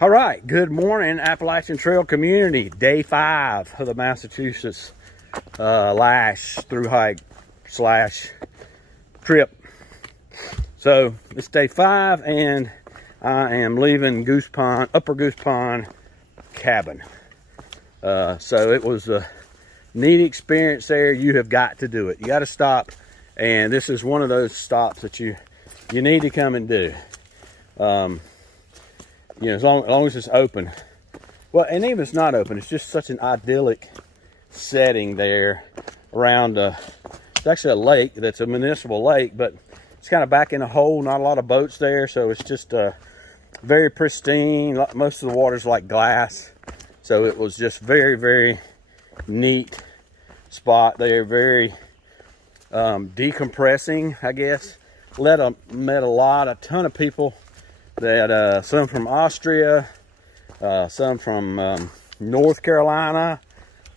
All right, good morning, Appalachian Trail community. Day 5 of the Massachusetts lash through hike / trip. So it's day 5 and I am leaving Goose Pond, Upper Goose Pond cabin. So it was a neat experience there. You have got to do it. You got to stop, and this is one of those stops that you need to come and do. You know, as long as it's open. Well, and even if it's not open, it's just such an idyllic setting there around, it's actually a lake that's a municipal lake, but it's kind of back in a hole, not a lot of boats there, so it's just very pristine. Most of the water's like glass, so it was just very, very neat spot there, very decompressing, I guess. Met a ton of people that some from Austria, some from North Carolina,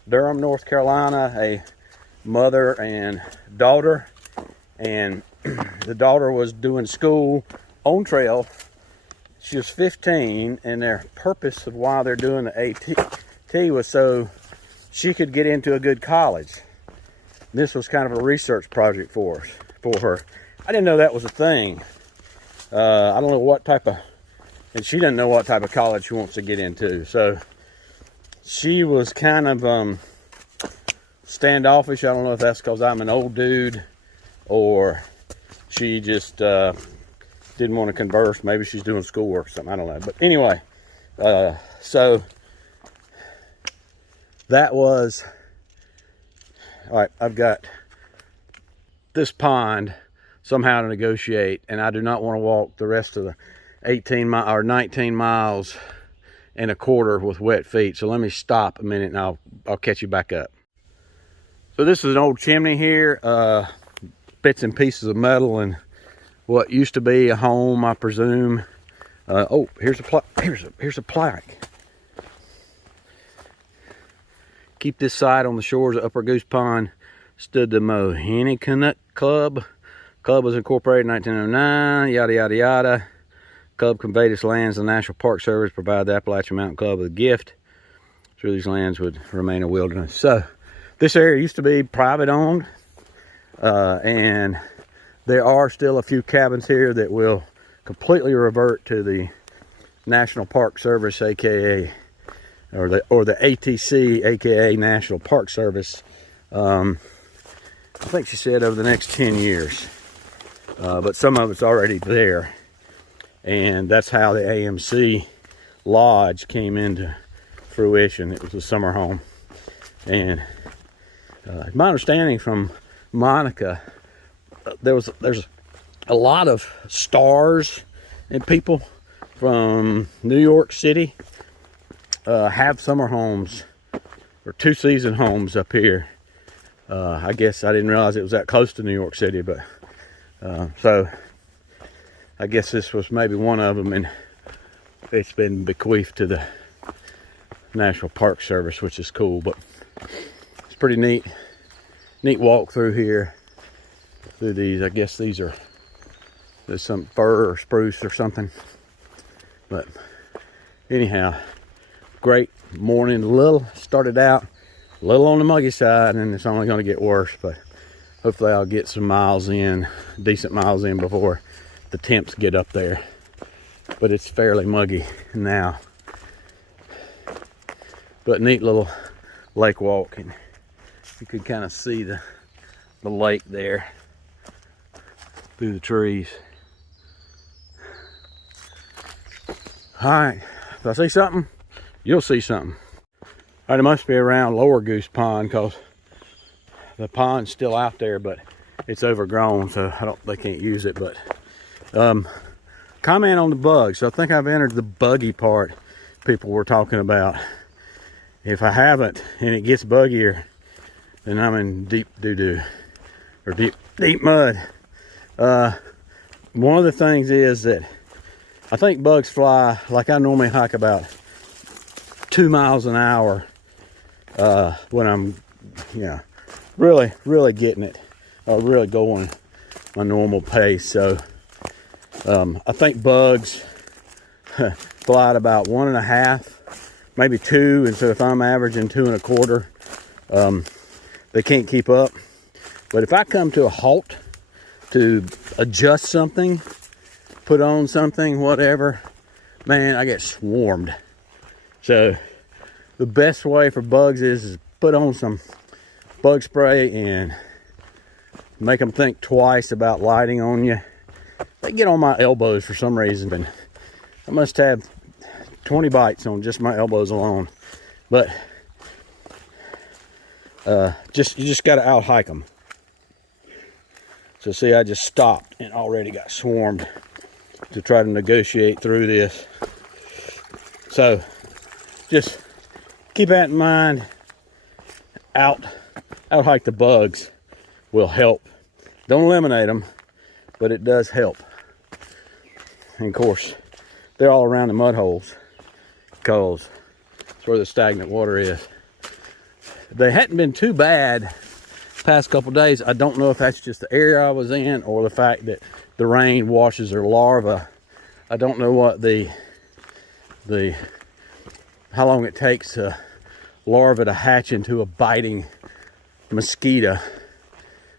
Durham, North Carolina, a mother and daughter, and the daughter was doing school on trail. She was 15, and their purpose of why they're doing the AT was so she could get into a good college. This was kind of a research project for her. I didn't know that was a thing. I don't know what type of, and she didn't know what type of college she wants to get into. So she was kind of standoffish. I don't know if that's because I'm an old dude or she just didn't want to converse. Maybe she's doing schoolwork or something. I don't know. But anyway, so that was, all right, I've got this pond somehow to negotiate, and I do not want to walk the rest of the 19 miles and a quarter with wet feet. So let me stop a minute and I'll catch you back up. So this is an old chimney here, bits and pieces of metal and what used to be a home, I presume. Oh, here's a plaque. Keep this site on the shores of Upper Goose Pond stood the Mohennikanut Club. Club was incorporated in 1909, yada, yada, yada. Club conveyed its lands to the National Park Service, provided the Appalachian Mountain Club with a gift. So these lands would remain a wilderness. So this area used to be private owned, and there are still a few cabins here that will completely revert to the National Park Service, aka, or the ATC, aka National Park Service. I think she said over the next 10 years. But some of it's already there, and that's how the AMC Lodge came into fruition. It was a summer home, and my understanding from Monica, there's a lot of stars and people from New York City have summer homes or 2-season homes up here. I guess I didn't realize it was that close to New York City, but so I guess this was maybe one of them, and it's been bequeathed to the National Park Service, which is cool. But it's pretty neat walk through here, through these. I guess there's some fir or spruce or something. But anyhow, great morning. Started out a little on the muggy side, and it's only going to get worse, but hopefully I'll get some decent miles in before the temps get up there. But it's fairly muggy now. But neat little lake walk, and you can kind of see the lake there through the trees. All right, if I see something, you'll see something. All right, it must be around Lower Goose Pond, because the pond's still out there, but it's overgrown, so they can't use it. But comment on the bugs. So I think I've entered the buggy part people were talking about. If I haven't and it gets buggier, then I'm in deep doo-doo or deep mud. One of the things is that I think bugs fly, like I normally hike about 2 miles an hour when I'm, really getting it, really going my normal pace. So I think bugs fly at about 1.5, maybe 2, and so if I'm averaging 2 1/4, they can't keep up. But if I come to a halt to adjust something, put on something, whatever, man, I get swarmed. So the best way for bugs is put on some bug spray and make them think twice about lighting on you. They get on my elbows for some reason, and I must have 20 bites on just my elbows alone. But you just got to out hike them. So see, I just stopped and already got swarmed to try to negotiate through this. So just keep that in mind. Out hike the bugs will help. Don't eliminate them, but it does help. And of course, they're all around the mud holes because it's where the stagnant water is. They hadn't been too bad past couple days. I don't know if that's just the area I was in or the fact that the rain washes their larvae. I don't know what how long it takes a larva to hatch into a biting mosquito.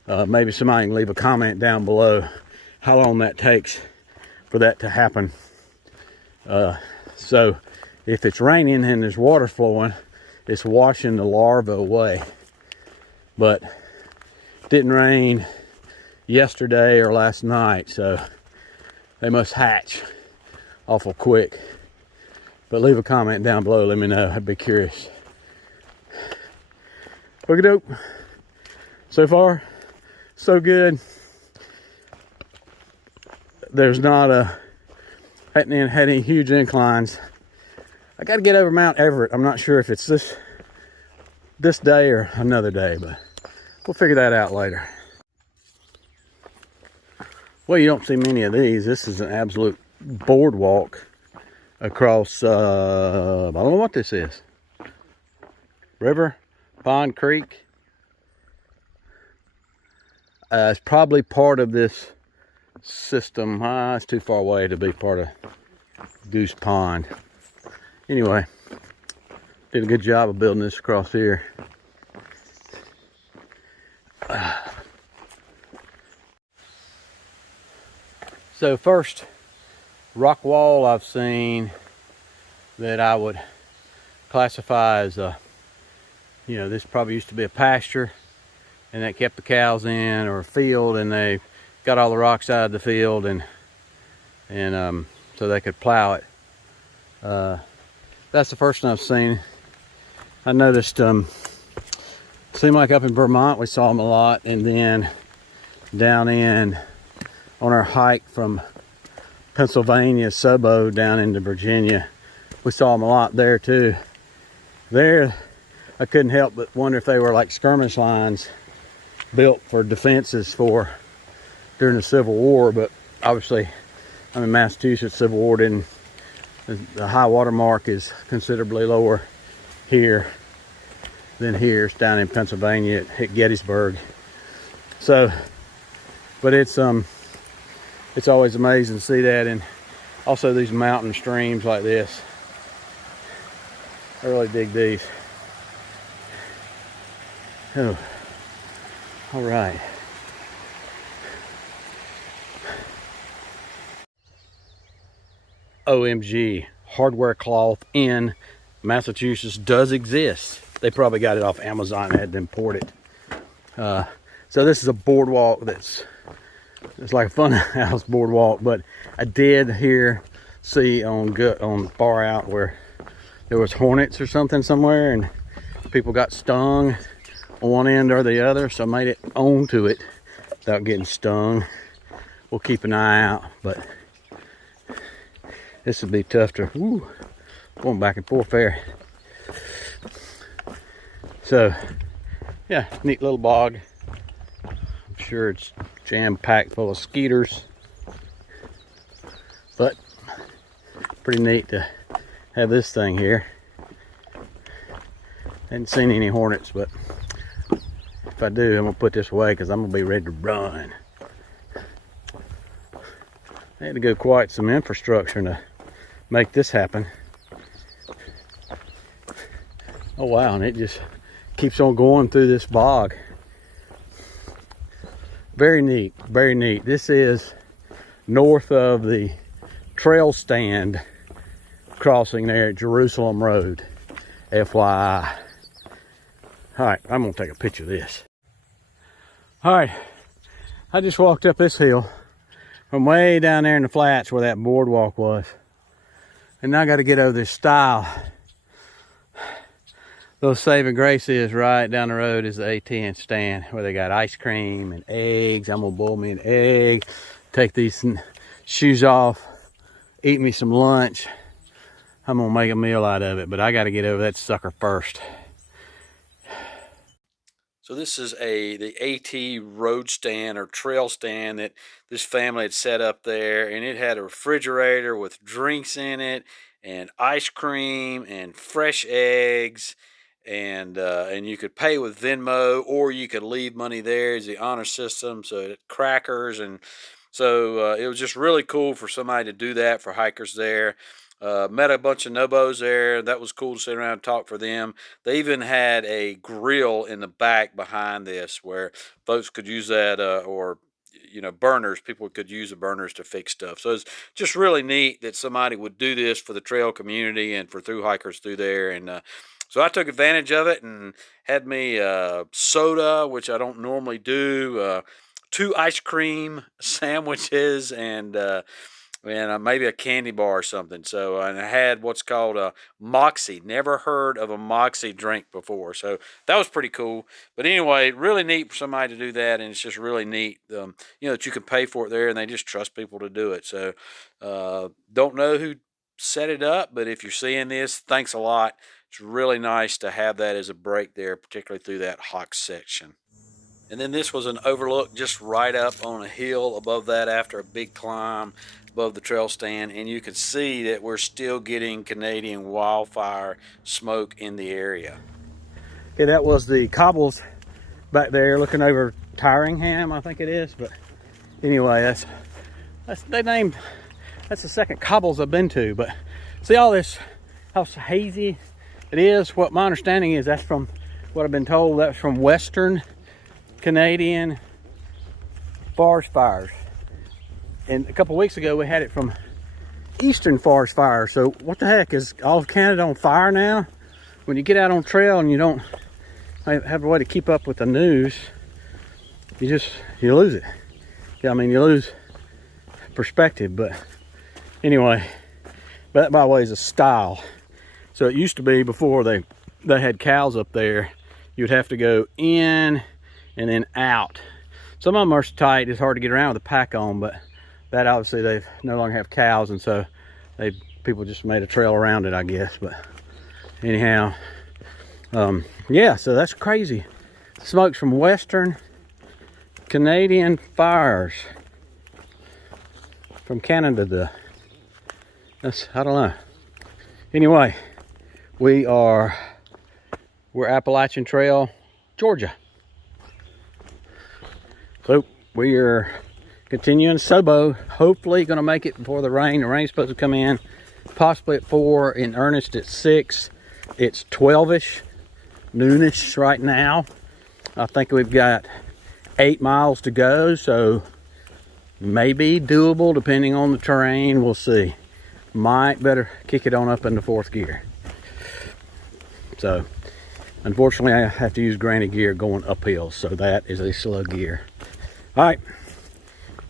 Maybe somebody can leave a comment down below how long that takes for that to happen. So if it's raining and there's water flowing, it's washing the larva away. But it didn't rain yesterday or last night, so they must hatch awful quick. But leave a comment down below, let me know, I'd be curious. Okie doke. So far, so good. There's not hadn't had any huge inclines. I got to get over Mount Everett. I'm not sure if it's this day or another day, but we'll figure that out later. Well, you don't see many of these. This is an absolute boardwalk across, I don't know what this is. River, pond, creek. It's probably part of this system. It's too far away to be part of Goose Pond. Anyway, did a good job of building this across here. So first rock wall I've seen that I would classify as this probably used to be a pasture, and that kept the cows in, or a field, and they got all the rocks out of the field and so they could plow it. That's the first one I've seen. I noticed seemed like up in Vermont we saw them a lot, and then down on our hike from Pennsylvania, SOBO, down into Virginia, we saw them a lot there too. There I couldn't help but wonder if they were like skirmish lines built for defenses during the Civil War, but obviously I'm in Massachusetts. Civil War didn't, the high water mark is considerably lower here than here. It's down in Pennsylvania at Gettysburg. So, but it's always amazing to see that, and also these mountain streams like this. I really dig these. Oh, all right. OMG, hardware cloth in Massachusetts does exist. They probably got it off Amazon and had to import it. So this is a boardwalk it's like a fun house boardwalk, but I did see on far out where there was hornets or something somewhere, and people got stung on one end or the other, so I made it onto it without getting stung. We'll keep an eye out, but this would be tough to going back and forth there. So yeah, neat little bog. I'm sure it's jam-packed full of skeeters, but pretty neat to have this thing here. Hadn't seen any hornets, but if I do, I'm gonna put this away because I'm gonna be ready to run. They had to go quite some infrastructure to make this happen. Oh wow, and it just keeps on going through this bog. Very neat, very neat. This is north of the trail stand crossing there at Jerusalem Road, FYI. All right, I'm gonna take a picture of this. All right, I just walked up this hill from way down there in the flats where that boardwalk was. And now I gotta get over this stile. Little saving grace is right down the road is the AT&T stand where they got ice cream and eggs. I'm gonna boil me an egg, take these shoes off, eat me some lunch. I'm gonna make a meal out of it, but I gotta get over that sucker first. So this is the AT road stand or trail stand that this family had set up there, and it had a refrigerator with drinks in it and ice cream and fresh eggs. And you could pay with Venmo, or you could leave money there as the honor system. So crackers, and so it was just really cool for somebody to do that for hikers there. Met a bunch of nobos there. That was cool to sit around and talk for them. They even had a grill in the back behind this where folks could use that, or burners. People could use the burners to fix stuff. So it's just really neat that somebody would do this for the trail community and for thru hikers through there. And so I took advantage of it and had me soda, which I don't normally do, 2 ice cream sandwiches, and maybe a candy bar or something. So and I had what's called a Moxie. Never heard of a Moxie drink before. So that was pretty cool. But anyway, really neat for somebody to do that, and it's just really neat, that you can pay for it there, and they just trust people to do it. So don't know who set it up, but if you're seeing this, thanks a lot. It's really nice to have that as a break there, particularly through that hawk section. And then this was an overlook just right up on a hill above that after a big climb above the trail stand. And you can see that we're still getting Canadian wildfire smoke in the area. Okay, that was the cobbles back there looking over Tyringham, I think it is. But anyway, that's the second cobbles I've been to. But see all this, how hazy it is. What my understanding is, that's from what I've been told, that's from Western Canadian forest fires. And a couple weeks ago we had it from Eastern forest fires. So what the heck, is all of Canada on fire now? When you get out on trail and you don't have a way to keep up with the news, you lose it. Yeah, I mean, you lose perspective. But anyway, that by the way is a stile. So it used to be, before they had cows up there, you'd have to go in and then out. Some of them are tight, it's hard to get around with a pack on, but that obviously they no longer have cows, and so people just made a trail around it, I guess. But anyhow, yeah, so that's crazy. Smokes from Western Canadian fires from Canada. I don't know. Anyway, we're Appalachian Trail, Georgia. So we are continuing SOBO. Hopefully going to make it before the rain. The rain's supposed to come in possibly at 4, in earnest at 6. It's 12ish, noonish right now. I think we've got 8 miles to go, so maybe doable depending on the terrain. We'll see. Might better kick it on up into 4th gear. So unfortunately I have to use granny gear going uphill, so that is a slow gear. All right,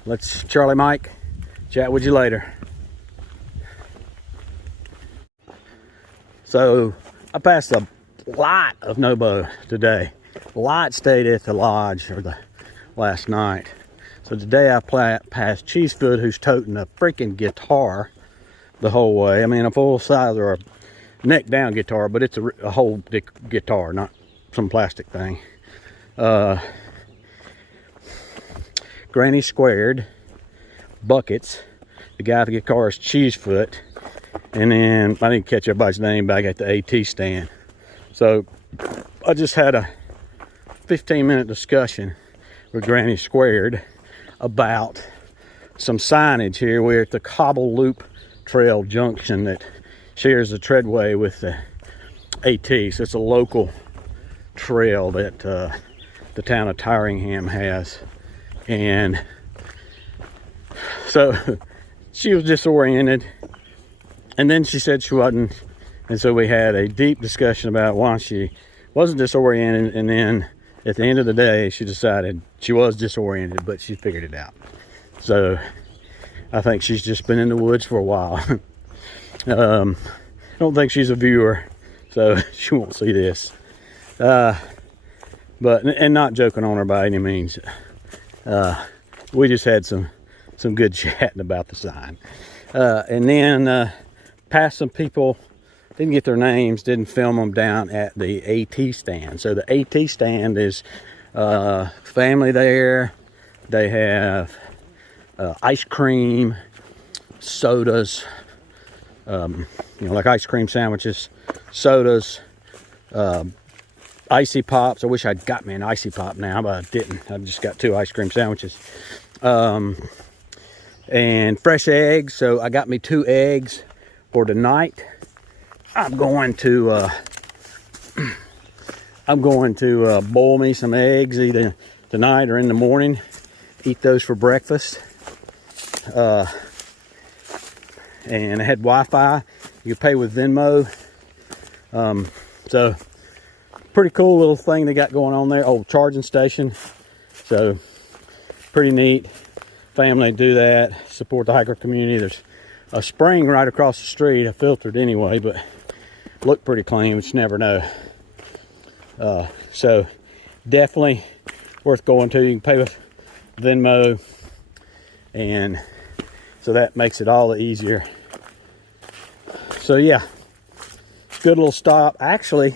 let's Charlie Mike chat with you later. So I passed a lot of Nobo today. A lot stayed at the lodge the last night. So today I passed Cheesefoot, who's toting a freaking guitar the whole way. I mean, a full size or a neck down guitar, but it's a whole guitar, not some plastic thing. Granny Squared, Buckets, the guy at the guitar is Cheesefoot, and then I didn't catch everybody's name back at the AT stand. So I just had a 15-minute discussion with Granny Squared about some signage here. We're at the Cobble Loop trail junction that shares the treadway with the AT. So it's a local trail that the town of Tyringham has. And so she was disoriented, and then she said she wasn't, and so we had a deep discussion about why she wasn't disoriented, and then at the end of the day she decided she was disoriented, but she figured it out. So I think she's just been in the woods for a while. I don't think she's a viewer, so she won't see this. But, and not joking on her by any means. We just had some good chatting about the sign. And then passed some people, didn't get their names, didn't film them down at the AT stand. So the AT stand is family there. They have ice cream, sodas, you know, like ice cream sandwiches, sodas, icy pops. I wish I'd got me an icy pop now, but I didn't. I just got 2 ice cream sandwiches. And fresh eggs. So I got me 2 eggs for tonight. I'm going to boil me some eggs either tonight or in the morning. Eat those for breakfast. And I had Wi-Fi. You can pay with Venmo. So pretty cool little thing they got going on there. Oh, charging station. So pretty neat. Family do that. Support the hiker community. There's a spring right across the street. I filtered anyway, but looked pretty clean, but you never know. So definitely worth going to. You can pay with Venmo, and so that makes it all the easier. So yeah, good little stop. Actually,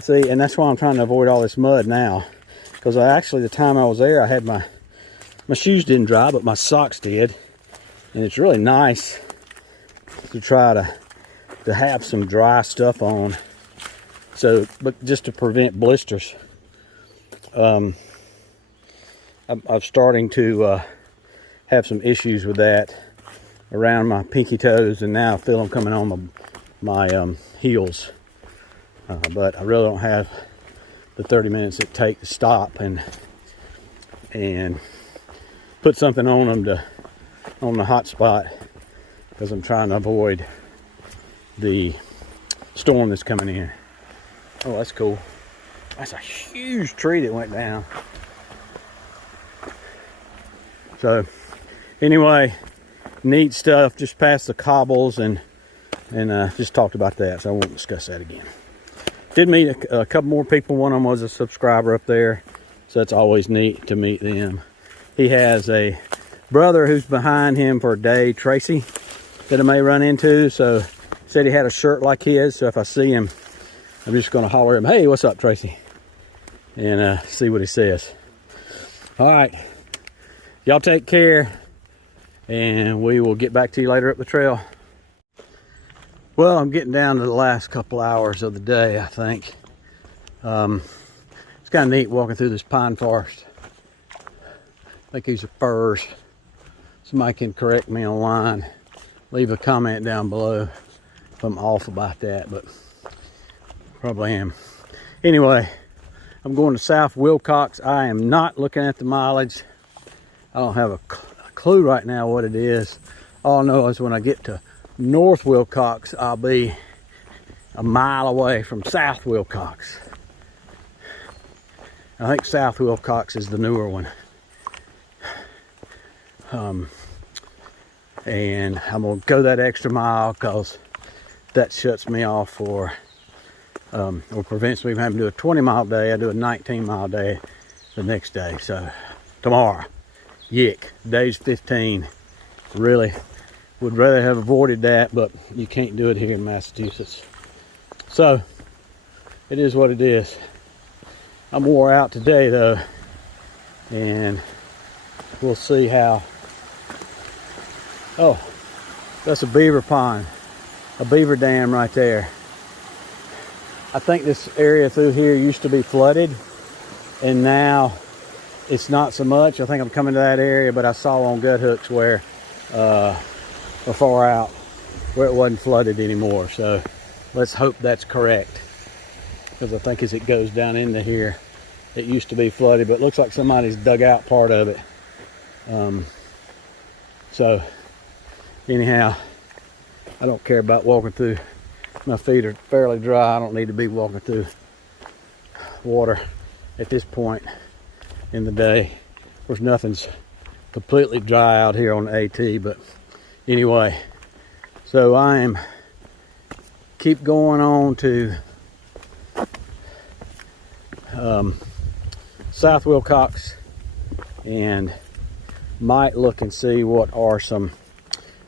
see, and that's why I'm trying to avoid all this mud now, because the time I was there, I had my shoes didn't dry, but my socks did, and it's really nice to try to have some dry stuff on. So, but just to prevent blisters. I'm starting to have some issues with that around my pinky toes, and now I feel them coming on my heels. But I really don't have the 30 minutes it takes to stop and put something on them on the hot spot, because I'm trying to avoid the storm that's coming in. Oh, that's cool. That's a huge tree that went down. So anyway, neat stuff. Just past the cobbles and just talked about that, so I won't discuss that again. Did meet a couple more people. One of them was a subscriber up there, so it's always neat to meet them. He has a brother who's behind him for a day, Tracy, that I may run into. So he said he had a shirt like his, so if I see him, I'm just going to holler at him, "Hey, what's up, Tracy?" And see what he says. All right, y'all take care, and we will get back to you later up the trail. Well, I'm getting down to the last couple hours of the day, I think. It's kind of neat walking through this pine forest. I think these are firs. Somebody can correct me online. Leave a comment down below if I'm off about that, but probably am. Anyway, I'm going to South Wilcox. I am not looking at the mileage. I don't have a clue right now what it is. All I know is when I get to North Wilcox, I'll be a mile away from South Wilcox. I think South Wilcox is the newer one. And I'm gonna go that extra mile because that shuts me off for or prevents me from having to do a 20-mile day. I do a 19-mile day the next day. So tomorrow, yick, day's 15. Really would rather have avoided that, but you can't do it here in Massachusetts. So it is what it is. I'm wore out today though, and we'll see how. Oh, that's a beaver pond, a beaver dam right there. I think this area through here used to be flooded, and now it's not so much. I think I'm coming to that area, but I saw on gut hooks where far out where it wasn't flooded anymore. So let's hope that's correct, because I think as it goes down into here, it used to be flooded, but it looks like somebody's dug out part of it. So anyhow, I don't care about walking through. My feet are fairly dry. I don't need to be walking through water at this point in the day. Of course, nothing's completely dry out here on the AT, but anyway, so I am keep going on to South Wilcox, and might look and see what are some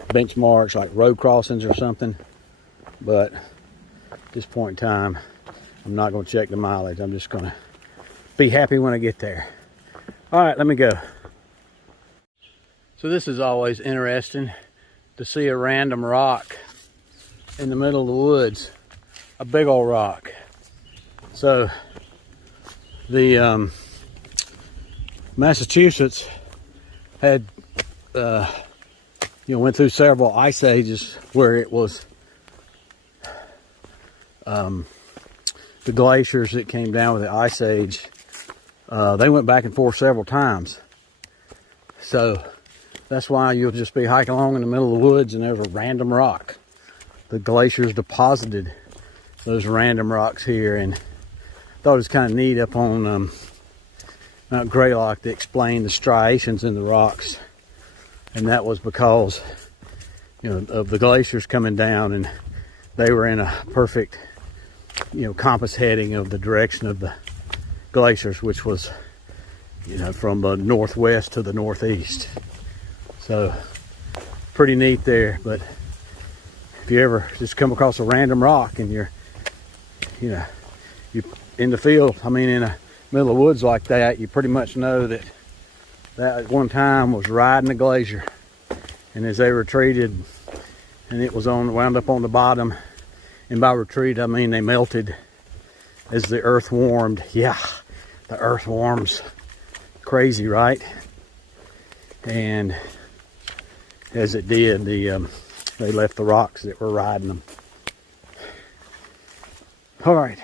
benchmarks like road crossings or something, but at this point in time I'm not going to check the mileage. I'm just going to be happy when I get there. All right, let me go. So this is always interesting to see a random rock in the middle of the woods, a big old rock. So the Massachusetts had went through several ice ages where it was the glaciers that came down with the ice age, they went back and forth several times. So that's why you'll just be hiking along in the middle of the woods and there's a random rock. The glaciers deposited those random rocks here, and thought it was kind of neat up on Mount Greylock to explain the striations in the rocks, and that was because of the glaciers coming down, and they were in a perfect compass heading of the direction of the glaciers, which was from the northwest to the northeast. So pretty neat there. But if you ever just come across a random rock and you're in the field, in the middle of the woods like that, you pretty much know that at one time was riding the glacier, and as they retreated and it was wound up on the bottom, and by retreat I mean they melted as the earth warmed. Yeah, the earth warms. Crazy, right? And as it did, they left the rocks that were riding them. All right,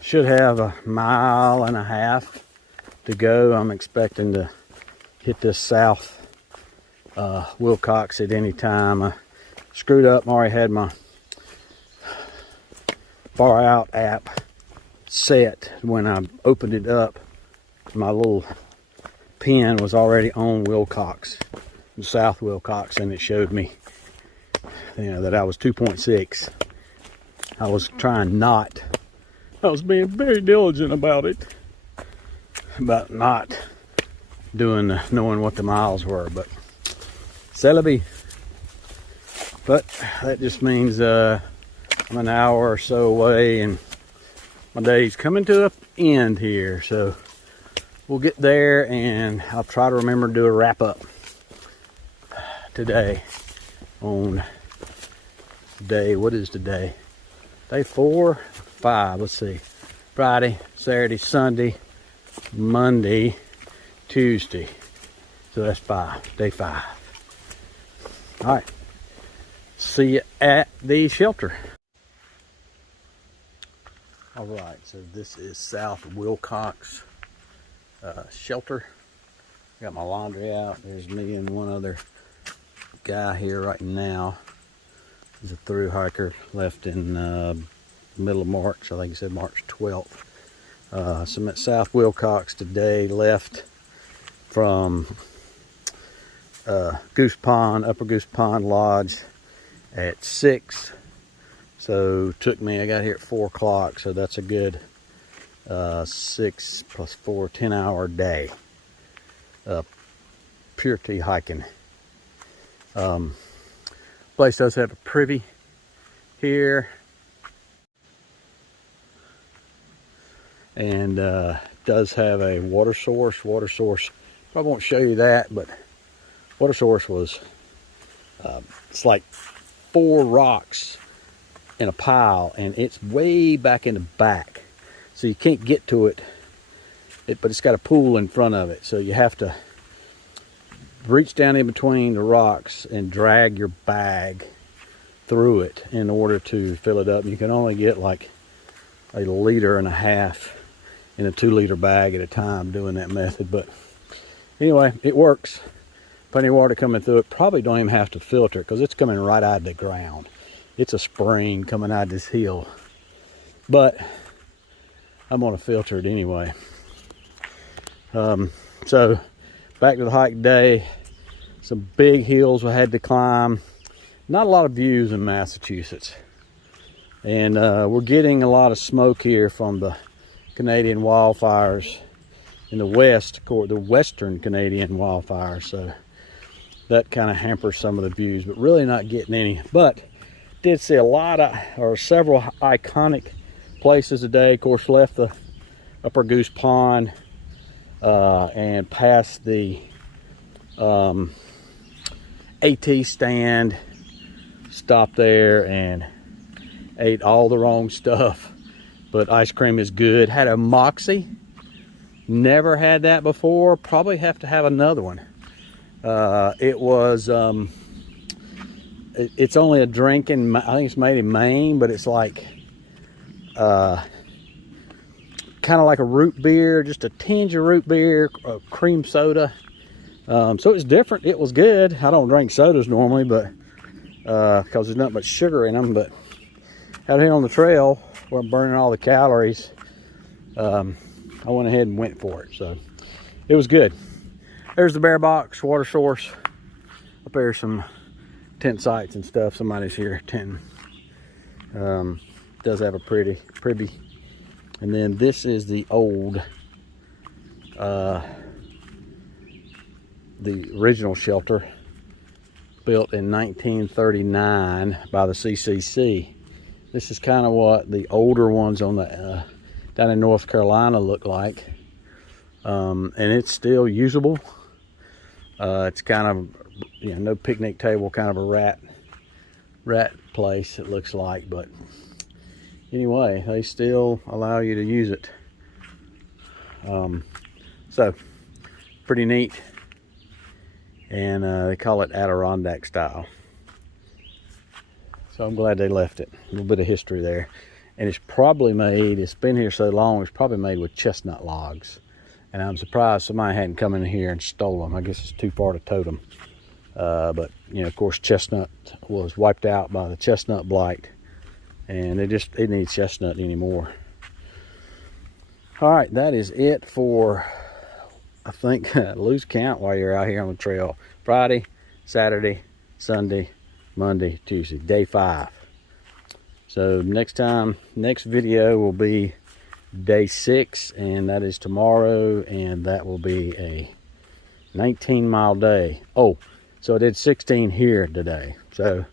should have a 1.5 miles to go. I'm expecting to hit this South Wilcox at any time. I screwed up. I already had my Far Out app set. When I opened it up, my little pin was already on Wilcox, South Wilcox, and it showed me that I was 2.6. I was being very diligent about it, about not knowing what the miles were, but Celebi. But that just means I'm an hour or so away, and my day's coming to an end here. So we'll get there, and I'll try to remember to do a wrap up today on day, what is today? Day 4, 5, let's see. Friday, Saturday, Sunday, Monday, Tuesday. So that's 5, day 5. All right, see you at the shelter. All right, so this is South Wilcox shelter. Got my laundry out. There's me and one other guy here right now. He's a thru hiker, left in the middle of March. I think he said March 12th. So I'm at South Wilcox today. Left from Goose Pond, Upper Goose Pond Lodge at 6. So took me, I got here at 4 o'clock. So that's a good 6 plus 4, 10-hour day. Pure T hiking. Place does have a privy here, and does have a water source. Probably won't show you that, but water source was it's like 4 rocks in a pile, and it's way back in the back, so you can't get to it. But it's got a pool in front of it, so you have to reach down in between the rocks and drag your bag through it in order to fill it up. You can only get like 1.5 liters in a 2-liter bag at a time doing that method. But anyway, it works. Plenty of water coming through it. Probably don't even have to filter it because it's coming right out of the ground. It's a spring coming out of this hill. But I'm going to filter it anyway. So back to the hike today. Some big hills we had to climb. Not a lot of views in Massachusetts. And we're getting a lot of smoke here from the Canadian wildfires in the west, the western Canadian wildfires. So that kind of hampers some of the views, but really not getting any. But did see a lot of, or several iconic places today. Of course, left the Upper Goose Pond and past the AT stand. Stopped there and ate all the wrong stuff, but ice cream is good. Had a Moxie, never had that before. Probably have to have another one. It was it's only a drink in, I think it's made in Maine, but it's like kind of like a root beer, just a tinge of root beer, cream soda. So it was different. It was good. I don't drink sodas normally, but because there's nothing but sugar in them. But out here on the trail where I'm burning all the calories, I went ahead and went for it. So it was good. There's the bear box, water source. Up there, some tent sites and stuff. Somebody's here tenting. Does have a pretty privy. And then this is the old, the original shelter, built in 1939 by the CCC. This is kind of what the older ones on the down in North Carolina look like, and it's still usable. It's kind of, you know, no picnic table, kind of a rat place it looks like, but anyway, they still allow you to use it. So pretty neat. And they call it Adirondack style. So I'm glad they left it. A little bit of history there. And it's probably made, it's been here so long, it's probably made with chestnut logs. And I'm surprised somebody hadn't come in here and stole them. I guess it's too far to tote them. But, you know, of course, chestnut was wiped out by the chestnut blight. And it needs chestnut anymore. All right, that is it for, I think, lose count while you're out here on the trail. Friday, Saturday, Sunday, Monday, Tuesday, day 5. So next video will be day 6, and that is tomorrow, and that will be a 19-mile day. Oh, so I did 16 here today. So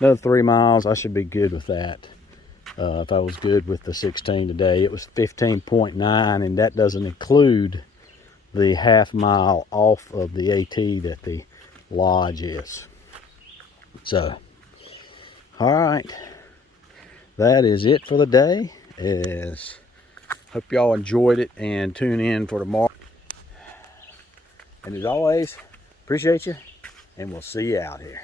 another 3 miles, I should be good with that. If I was good with the 16 today, it was 15.9, and that doesn't include the half-mile off of the AT that the lodge is. So, all right, that is it for the day. Hope y'all enjoyed it, and tune in for tomorrow. And as always, appreciate you, and we'll see you out here.